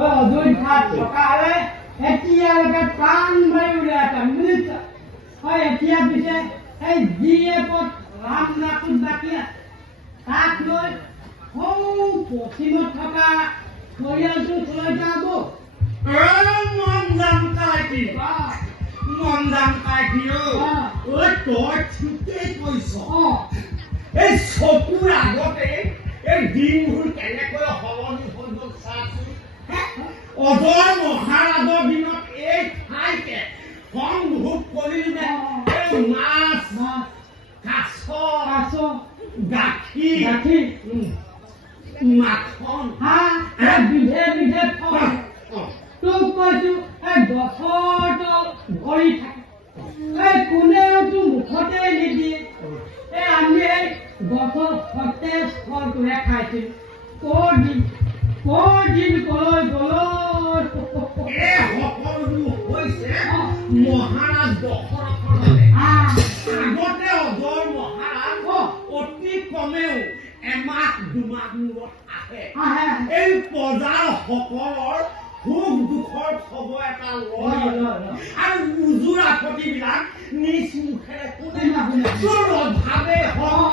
অযোধ্যাত থকা হ'লে এতিয়ালৈকে প্ৰাণ বায়ু উলিয়াইছে বুজিছা এতিয়া পিছে এই যিয়ে পথ ৰাম নাথত বাকী আছে তাক লৈ পশ্চিমত থকা পৰিয়ালটো চলাই যাব এই চকুৰ আগতে এই দিনবোৰ কেনেকৈ সলনি হৈ গ'ল চাচোন অজয় মহাৰাজৰ দিনত এই ঠাইতে সংভোগ কৰিলে এই মাছ কাছ গাখীৰ মাখন বিধে বিধে ফল তোক কৈছো এই গছৰ তল ভৰি থাকে এই কোনেওতো মুখতে নিদিয়ে এই আমি এই গছৰ সতেজ ফলটোহে খাইছিলো কৰ দিন কলৈ গলৈ এই সকলোবোৰ হৈছে মহাৰাজ দশৰথৰ আগতে অজয় মহাৰাজ অতি কমেও এমাহ দুমাহ মূৰত আহে এই প্ৰজাৰ সকলৰ সুখ দুখৰ খবৰ এটা লয় আৰু উজুৰ আপত্তিবিলাক নিজ মুখেৰে শুনে তোৰ অভাৱে হওক